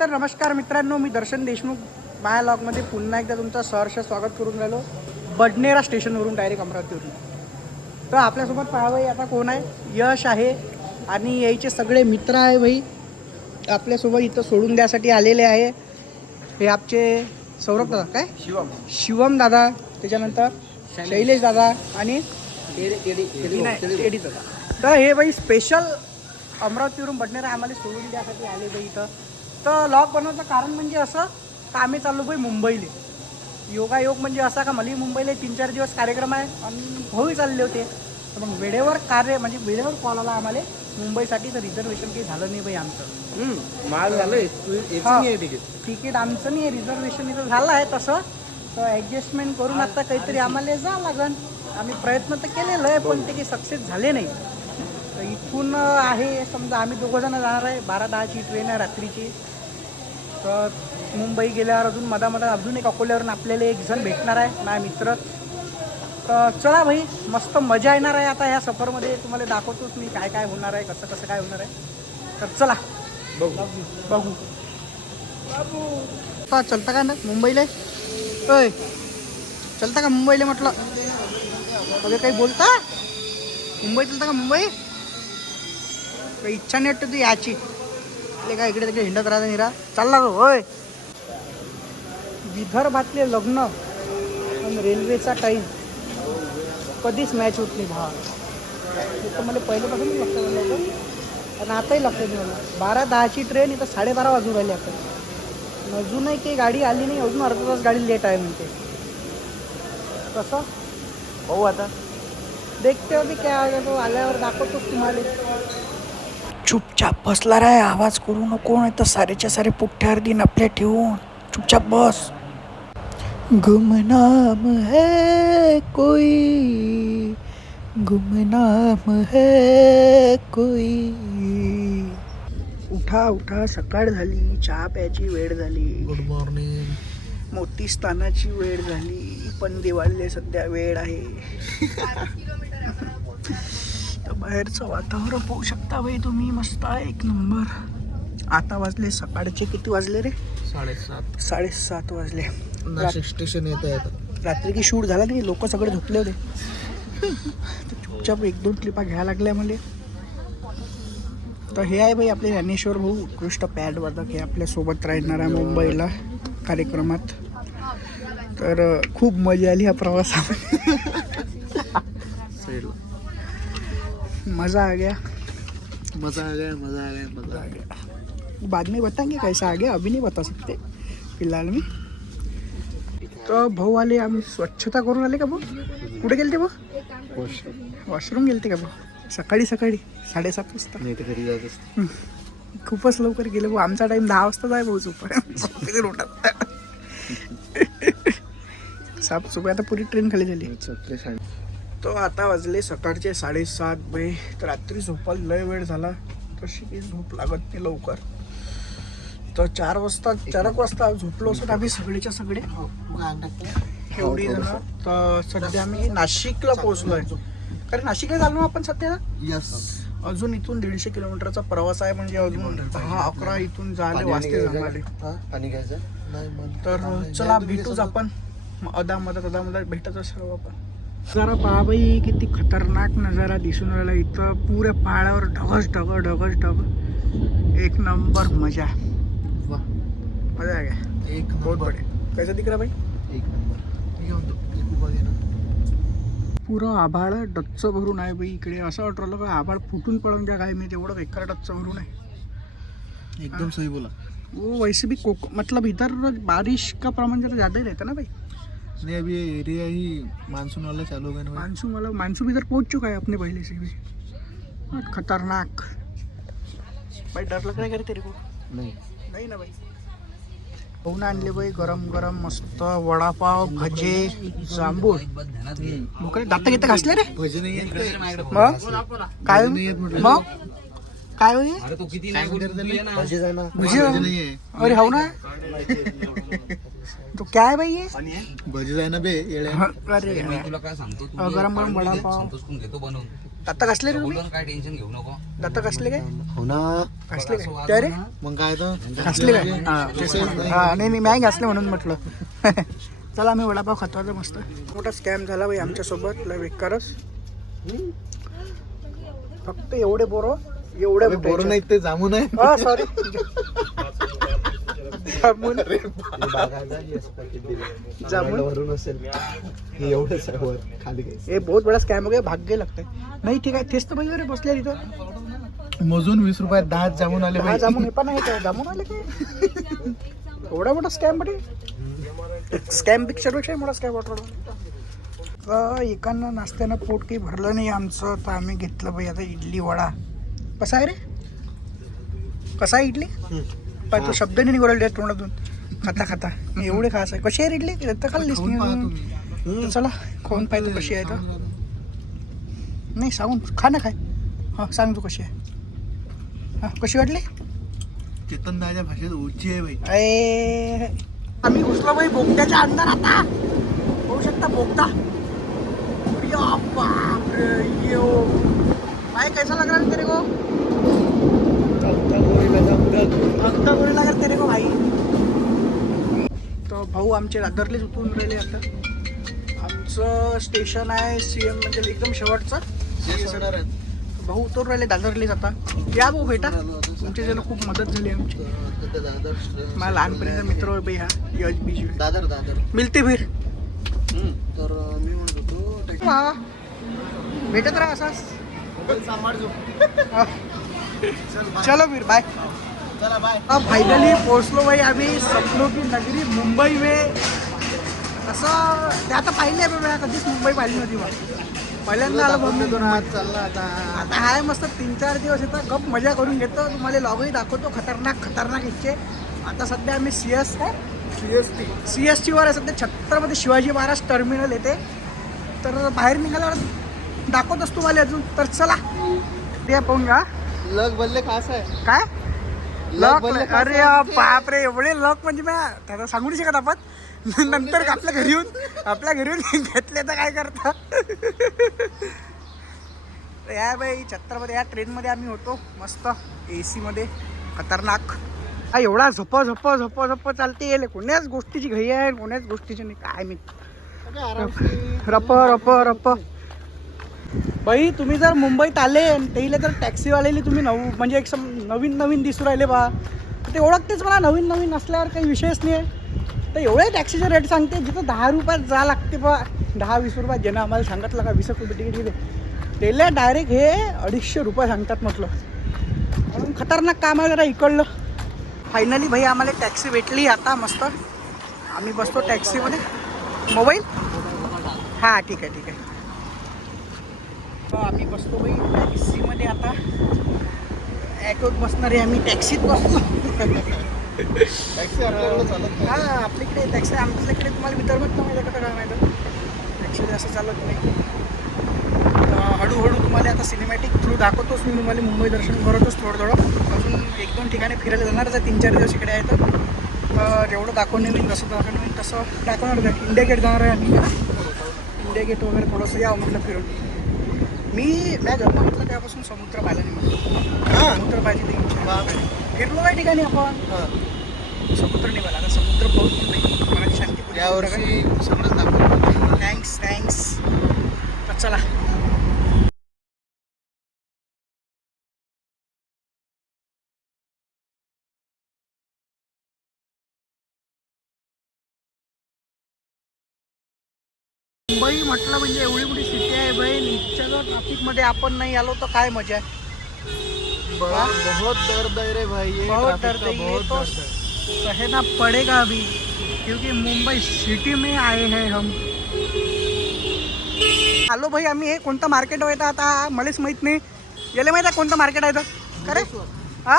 तर नमस्कार मित्रांनो मी दर्शन देशमुख. माया लॉगमध्ये पुन्हा एकदा तुमचं सहर्ष स्वागत करून राहिलो. बडनेरा स्टेशनवरून डायरेक्ट अमरावतीवरून. तर आपल्यासोबत पाहावं आता कोण आहे? यश आहे. आणि यायचे सगळे मित्र आहे भाई. आपल्यासोबत इथं सोडून द्यासाठी आलेले आहे. हे आमचे सौरभ दादा काय? शिवम. शिवम दादा त्याच्यानंतर शैलेश. दादा आणि दादा. तर हे बाई स्पेशल अमरावतीवरून बडनेरा आम्हाला सोडून द्यासाठी आले बाई इथं. तर लॉग बनवायचं कारण म्हणजे असं का आम्ही चाललो बाई मुंबईले. योगायोग म्हणजे असा का मला मुंबईला तीन चार दिवस कार्यक्रम आहे आणि भाऊही चालले होते. तर मग वेळेवर कार्य म्हणजे वेळेवर कॉल आला आम्हाला मुंबईसाठी तर रिझर्वेशन काही झालं नाही बाई आमचं. माल आहे तिकीट तिकीट आमचं नाही रिझर्वेशन इथं झालं आहे तसं. तर ॲडजस्टमेंट करून आता काहीतरी आम्हाला जा लागन. आम्ही प्रयत्न तर केलेलं आहे पण ते काही सक्सेस झाले नाही. तर इथून आहे समजा आम्ही दोघं जण जाणार आहे बारा दहाची ट्रेन आहे रात्रीची. तर मुंबई गेल्यावर अजून मधा मधा अजून एक अकोल्यावरून आपल्याला एक जण भेटणार आहे माझ्या मित्र. तर चला भाई मस्त मजा येणार आहे आता ह्या सफरमध्ये. तुम्हाला दाखवतोच मी काय काय होणार आहे कसं कसं काय होणार आहे. तर चला. बघू. बघू बाबू चलता का ना मुंबईला? होय चलता का मुंबईला म्हटलं? अगे काही बोलता? मुंबई चलता का मुंबई? काही इच्छा नाही वाटतं तू याची. ले का? इकडे तिकडे हिंडत राहता निरा. चालला तो होय. विदर्भातले लग्न आणि रेल्वेचा टाईम कधीच मॅच होत नाही भावा. हे तर मला पहिल्यापासूनच लक्षात आलं होतं. आणि आताही लक्षात नाही आलं. बारा दहाची ट्रेन इथं साडेबारा वाजून राहिली आता. अजूनही काही गाडी आली नाही अजून अर्धा तास गाडी लेट आहे म्हणते. कसं? पाहू आता. देखते अभी क्या तो आल्यावर दाखवतोच तुम्हाला. चुपचाप बसला रे आवाज करू नको नाही तर सारेच्या सारे पुठ्यावर दिन आपल्या ठेवून. चुपचाप बस. गुमनाम है कोई गुमनाम है कोई. उठा उठा सकाळ झाली चहा प्यायची वेळ झाली. गुड मॉर्निंग मोठी स्थानाची वेळ झाली पण दिवाळीला सध्या वेळ आहे. बाहेरचं वातावरण पाहू शकता भाई तुम्ही. मस्त आहे. एक नंबर. आता वाजले सकाळचे किती वाजले रे? साडेसात. साडेसात वाजले. नाशिक स्टेशन येत आहे रात्री की शूट झाला नाही? लोक सगळे झोपले होते. चुपचाप एक दोन क्लिपा घ्यायला लागल्या मला. तर हे आहे भाई आपले ज्ञानेश्वर भाऊ उत्कृष्ट पॅड वादक हे आपल्यासोबत राहणार आहे मुंबईला कार्यक्रमात. तर खूप मजा आली ह्या प्रवासामध्ये. मजा आ गया। मजा आ गया मजा आ गया मजा आ गया। बाद में बताएंगे कैसा आ गया अभी नहीं बता सकते फिलहाल में। तर भाऊ आले आम्ही स्वच्छता करून आले का भाऊ कुठे गेलते भाऊ वॉशरूम गेलते का भाऊ सकाळी सकाळी साडेसात वाजता। नाही तर घरी जात असते. खूपच लवकर गेले भाऊ आमचा टाइम दहा वाजताच आहे भाऊ झोपाय उठत साफसफाई आता पुरी ट्रेन खाली झाली. तो आता वाजले सकाळचे साडेसात. बे तर रात्री झोपायला लय वेळ झाला. तशी काही झोप लागत नाही लवकर. तर चार वाजता चार एक वाजता झोपलो असत आम्ही सगळेच्या सगळे. एवढी जण. तर सध्या आम्ही नाशिकला पोहोचलोय. कारण नाशिकला चाललो ना आपण सध्या? यस अजून इथून दीडशे किलोमीटरचा प्रवास आहे म्हणजे अजून दहा अकरा इथून जायला वाजते जमाले पाणी घ्यायचं? नाही मन तर चला भेटूच आपण. अदा मदत अदा मदत भेटत सर्व आपण. जरा पहा बाई किती खतरनाक नजारा दिसून राहिला. इथं पुऱ्या पहाडावर ढगच ढग ढगच ढग एक नंबर मजा. वा. मजा आहे. काय एक नंबर. बढिया. कैसा दिख रहा भाई एक नंबर. घेऊन पुरं आभाळ डच्च भरून आहे बाई इकडे. असं वाटलं राहिलं का आभाळ फुटून पडून त्या काय मी. तेवढं बेकार डच्च भरून आहे. एकदम सही बोला. वो वैसे भी कोक मतलब इधर बारिश का प्रमाण जरा ज़्यादा ही रहता ना भाई नहीं अभी ये एरिया ही मानसून वाला चालू हो गया ना। मानसून वाला मानसून इधर पहुंच चुका है अपने पहले से भी। बहुत खतरनाक। भाई डर लग रहा है तेरे को? नाही। नाही ना भाई। पाहून आणले बाई गरम गरम मस्त वडापाव भजे जांभूळ। दात घेता घासले रे? भजे नाही? मग? काय. मग? काय होई भजे जाय ना भजे भजे नाही आहे. अरे हो ना? क्या है? भाई ये भजे जाय ना बे येड्या हाँ, अरे. मी तुला काय सांगतो तू अ, गरम गरम वडापाव. संतोष करून घेतो बनवून. दाता कसले रे तुम्ही? बोलून काय टेन्शन घेऊ नको. दाता कसले काय? हो ना. कसले काय? त्या रे? मग काय तर. घासले काय? हा. हा नाही नाही मॅग घासले म्हणून म्हटलं. चला आम्ही वडापाव खातो आता मस्त. मोठा स्कॅम झाला बाई आमच्यासोबत. लय बेकारच फक्त एवढे बोरो एवढे बोरं नाही ते जामून आहे. हा सॉरी जामून. जामुन? वरून असेल. हे एवढंच आहे वर खाली ये बहुत बड़ा स्कॅम हो गया भाग्य लगता है नाही ठीक आहे तेच तर पाहिजे रे बसले तिथं मोजून वीस रुपयात दहा जामून आले हा पाहिजे जामून हे पण आहे काय जामून आले काय एवढा मोठा स्कॅम बटे स्कॅम पिक्चरपेक्षा मोठा स्कॅम वाटतो एकानं नाश्त्यानं पोट काही भरलं नाही आमचं तर आम्ही घेतलं बाई आता इडली वडा. कसा आहे रे? कसा आहे इडली? पाय तो शब्द नाही निघाला तोंडातून. खाता खाता. मी एवढे खास आहे. कशी आहे रे इडली तर खाल्लीस. तर चला खाऊन पाहिजे कशी आहे तर नाही सांगून खा ना काय हां सांग तू कशी आहे. हां कशी वाटली? चेतन दाच्या भाषेत उची आहे अरे. आम्ही घुसलो बाई बोगद्याच्या अंदर आता. होऊ शकता बोगदा? या बाप रे यो. भाई कैसा लग रहा है तेरे को? भाई तर भाऊ आमचे दादरलेच उतरून राहिले आता. आमचं स्टेशन आहे सी एम म्हणजे एकदम शेवटचं. भाऊ उतरून राहिले दादरलेच आता. या भाऊ बेटा. तुमची जण खूप मदत झाली आमची. माझा लहानपणीचा मित्र होय बाई हा यश बीज. दादर दादर. मिलते फिर. तर मी म्हणत होतो भेटत राहा असाच. चलो फिर बाय चला बाय अब फाइनली पोहोचलो भाई आम्ही सपनों की नगरी मुंबई में असं ते आता पाहिले आहे कधीच मुंबई पाहिली नव्हती मग पहिल्यांदा आलो बघ मी आज चालला आता. आता हाय मस्त तीन चार दिवस येतं गप मजा करून घेतो. तुम्हाला लॉगही दाखवतो खतरनाक खतरनाक इच्छे. आता सध्या आम्ही सी एस काय? C S T C S टीवर आहे सध्या छत्रपती शिवाजी महाराज टर्मिनल येते. तर बाहेर निघाल्यावर दाखवतोच तुम्हाला अजून. तर चला ते पाहून घ्या. लग बल्ले खास आहे. काय? लक अरे? बापरे एवढे लक म्हणजे मी त्याला सांगू नाही शकत आपण. नंतर आपल्या घरी येऊन आपल्या घरी येऊन घेतले तर काय करता? तर या बाई छत्रपती या ट्रेनमध्ये आम्ही होतो. मस्त. ए सीमध्ये खतरनाक. हा एवढा झप झप झप झप चालते. येईल कोण्याच गोष्टीची घाई आहे कोण्याच गोष्टीची नाही. काय मी रप रप रप. बाई तुम्ही जर मुंबईत आले आणि त्याला जर टॅक्सीवालेली तुम्ही नव म्हणजे एक सम नवीन नवीन दिसू राहिले बा. ते ओळखतेच मला नवीन नवीन असल्यावर काही विषयच नाही. आहे तर एवढे टॅक्सीचे रेट सांगते जिथं दहा रुपयात जा लागते बा. दहा वीस रुपयात ज्यांना आम्हाला सांगितलं का वीस रुपये तिकीट गेले. त्याला डायरेक्ट हे अडीचशे रुपये सांगतात म्हटलं. म्हणून खतरनाक काम आहे जरा इकडलं. फायनली भाई आम्हाला टॅक्सी भेटली आता मस्त. आम्ही बसतो टॅक्सीमध्ये. मोबाईल? हां ठीक आहे ठीक आहे. तर आम्ही बसतो बाई टॅक्सीमध्ये आता. ॲटोत बसणार आहे आम्ही टॅक्सीत बसतो टॅक्सी. हा आपल्याकडे टॅक्सी आमच्याकडे तुम्हाला विदर्भात नाही माहिती का काय माहिती टॅक्सी जास्त चालत नाही. तर हळूहळू तुम्हाला आता सिनेमॅटिक थ्रू दाखवतोच मी. तुम्हाला मुंबई दर्शन करतोच थोडं थोडं अजून एक दोन ठिकाणी फिरायला जाणारच आहे तीन चार दिवस इकडे आहे तर. जेवढं दाखवणे नाही जसं दाखवणे नाही तसं दाखवणार आहे. इंडिया गेट जाणार आहे आम्ही. इंडिया गेट वगैरे थोडंसं यावं म्हटलं फिरून. मी मी जन्म म्हटलं त्यापासून समुद्र पाहिला नाही हा. समुद्र पाहिजे ते इच्छा. फिरलो काही ठिकाणी आपण. समुद्र नाही मला आता समुद्र पाहून नाही मनाची शांती या वर्षी सगळंच दाखवलं थँक्स थँक्स तर चला मुंबई म्हटलं म्हणजे एवढी मोठी ट्रॅफिकमध्ये आपण नाही आलो तर काय मजा आहे? बहुत बहुत दर्द है रे भाई ये बहुत दर्द है, ये तो सहना पड़ेगा अभी क्योंकि मुंबई सिटी में आए हैं हम। आलो भाई आम्ही हे कोणतं मार्केट होतं आता? मलाच माहीत नाही. याला माहीत आहे कोणतं मार्केट आहे तर खरे? हा?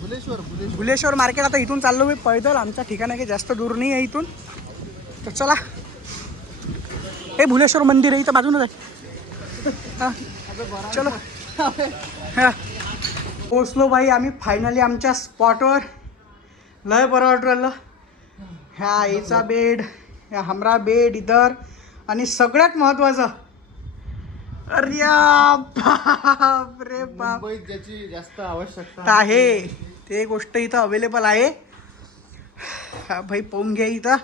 भुलेश्वर भुलेश्वर. भुलेश्वर मार्केट आता इथून चाललो मी. पैदल आमचा ठिकाण आहे की जास्त दूर नाही आहे इथून. तर चला. हे भुलेश्वर मंदिर आहे इथं बाजूनच आहे. हा. चलो. हा. पोचलो भाई आम्ही फायनली आमच्या स्पॉटवर लय बरं वाटलं ह्या आईचा बेड ह्या हमरा बेड इधर. आणि सगळ्यात महत्त्वाचं अरे बाप रे बाप. ज्याची जास्त आवश्यकता आहे. ते गोष्ट इथं अवेलेबल आहे. हा भाई पाहून घ्या इथं.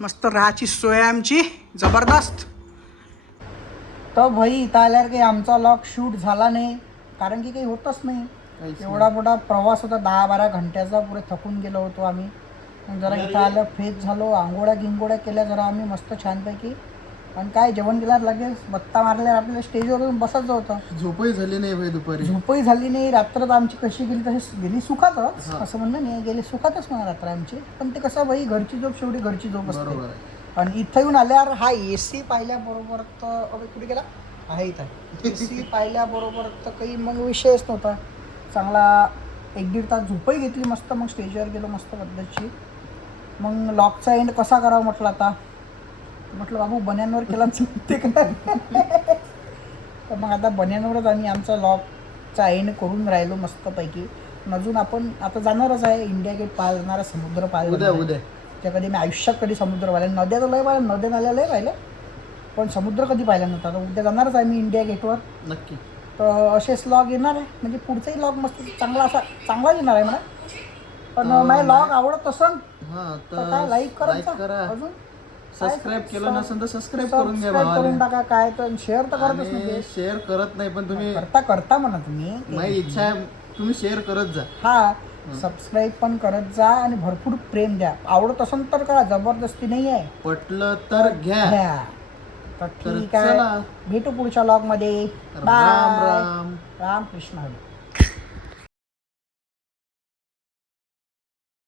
मस्त राहायची सोय आमची. जबरदस्त. तर भाई इथं आल्यावर काही आमचा लॉक शूट झाला नाही. कारण की काही होतच नाही. एवढा मोठा प्रवास होता दहा बारा घंट्याचा पुरे थकून गेलो होतो आम्ही. जरा इथं आलं फ्रेश झालो आंघोळ्या गिंगोळ्या केल्या जरा आम्ही मस्त छानपैकी. आणि काय जेवण केल्यावर लगेच बत्ता मारल्यावर आपल्याला स्टेजवर येऊन बसायचं होतं झोपही झाली नाही भाई दुपारी. झोपही झाली नाही. रात्र तर आमची कशी गेली तशी गेली सुखातच. असं म्हणणं नाही. गेली सुखातच म्हणा रात्र आमची. पण ते कसं भाई घरची झोप शेवटी घरची झोप असते. आणि इथं येऊन आल्यावर हा ए सी पाहिल्याबरोबर तर अबे कुठे गेला? आहे इथं. ए सी पाहिल्याबरोबर तर काही मग विषयच नव्हता. चांगला एक दीड तास झोपही घेतली मस्त मग स्टेजवर गेलो मस्त पद्धतची मग लॉकचा एंड कसा करावा म्हटलं आता? म्हटलं बाबू बन्यांवर केला ते का? तर मग आता बन्यांवरच आम्ही आमचा लॉकचा एंड करून राहिलो मस्तपैकी. अजून आपण आता जाणारच आहे इंडिया गेट समुद्र पाहायला उद्या जाणार आहे. उद्या. त्या कधी मी आयुष्यात कधी समुद्र पाहिला नद्या तर लय पाहिल्या नद्या नाल्या लय पाहिल्या. पण समुद्र कधी पाहिला नव्हता. आता उद्या जाणारच आहे मी इंडिया गेटवर. नक्की. तर असेच लॉग येणार आहे. म्हणजे पुढचाही लॉग मस्त चांगला असा चांगला येणार आहे म्हणा. पण माझे लॉग आवडत असन. हा तर काय लाईक करत लाईक जा. करा. अजून? सबस्क्राईब केलं नसेल तर सबस्क्राईब करून घ्या करून टाका. काय तर शेअर तर करतच आणि नाही शेअर करत नाही पण तुम्ही करता करता म्हणा तुम्ही. माझी इच्छा आहे तुम्ही शेअर करत जा. हा. सबस्क्राईब पण करत जा आणि भरपूर प्रेम द्या. आवडत असेल तर करा जबरदस्ती नाही आहे. पटलं तर घ्या. घ्या. तर तर ठीक आहे. चला. भेटू पुढच्या लॉगमध्ये. राम बाय राम. राम कृष्ण हरी.